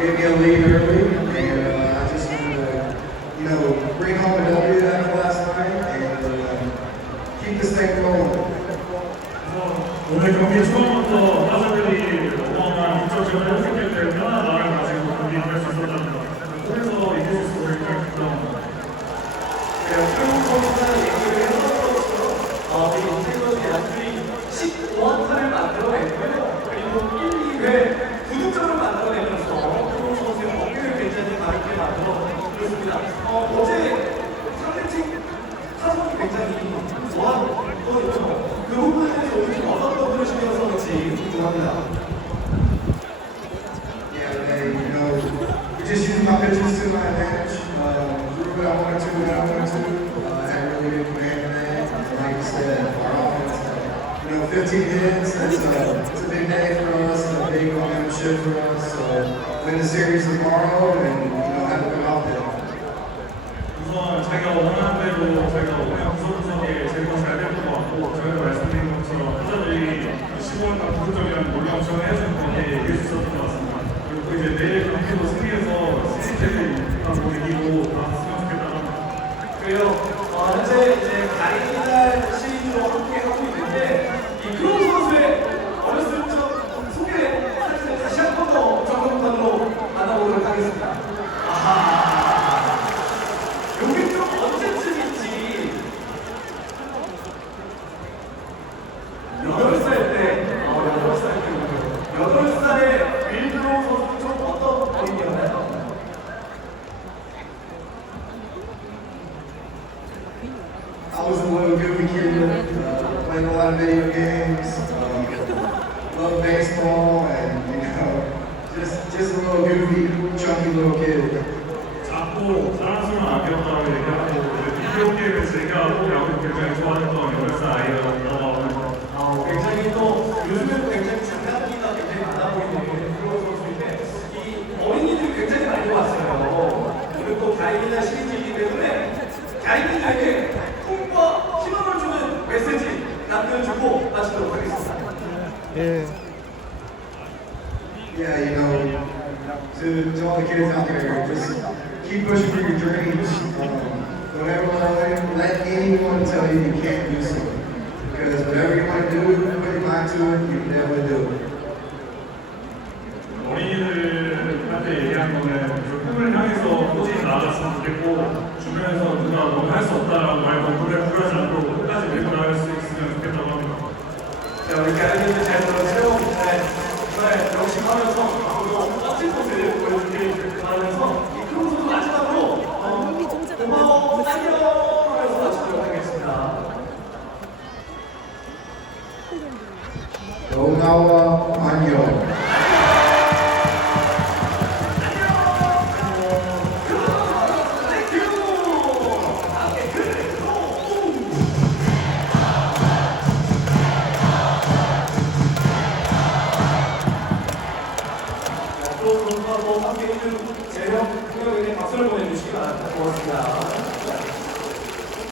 gave me a lead early, and uh, I just wanted to, you know, bring home a W after last night and uh, keep this thing rolling. 오늘 어냈습니다. 어, 어제 상대팀 타선이 굉장히 좋았거든요. 그 부분에 대해서 오늘 좀 어떤 부분을 신경 썼는지 궁금합니다. Yeah, they, you know, we just used my pitches to my advantage. Uh, threw what I wanted to when I wanted to. Uh, had really good command of that. And like you said, our offense, uh, you know, 15 hits, that's a, that's a big day for us, a big momentum shift for us. So win the series tomorrow and, 원하는 대로 제가 그냥 구석구석에 제가 잘될 것 같고 저희가 말씀드린 것처럼 타자들이 15원과 9득점이라는 놀라운 해준 건데 이길 수 있었던 것 같습니다. 그리고. 어, 현재 이제 가이날 시리즈로 함께 하고 있는데 이 I was a little goofy kid, uh, played a lot of video games, uh, loved baseball, and, you know, just, just a little goofy, Yeah, you know, to, to all the kids out there, just keep pushing for your dreams. Um, don't ever let, let anyone tell you you can't do something. Because whatever you want to do, put your mind to it, you can definitely do it. 어린이들한테 얘기한 거는 그 꿈을 향해서 꾸준히 나아갔으면 좋겠고 주변에서 누가 너무 할 수 없다라고 말고 꿈을 구하지 않고 끝까지 밀고 나갈 수 있으면 좋겠다고 합니다. 자, 우리 가이리들 잘 들었죠? 네. 네, 역시하면서 앞으로 멋진 모습을 보여주길 바라면서 이 크로우 선수 마지막으로 어, 고마워, 안녕 하면서 마치도록 하겠습니다. Onawa Anyo. 또 그런 거뭐 함께 해주는 재영, 태영에게 박수를 보내주시기 바랍니다. 고맙습니다.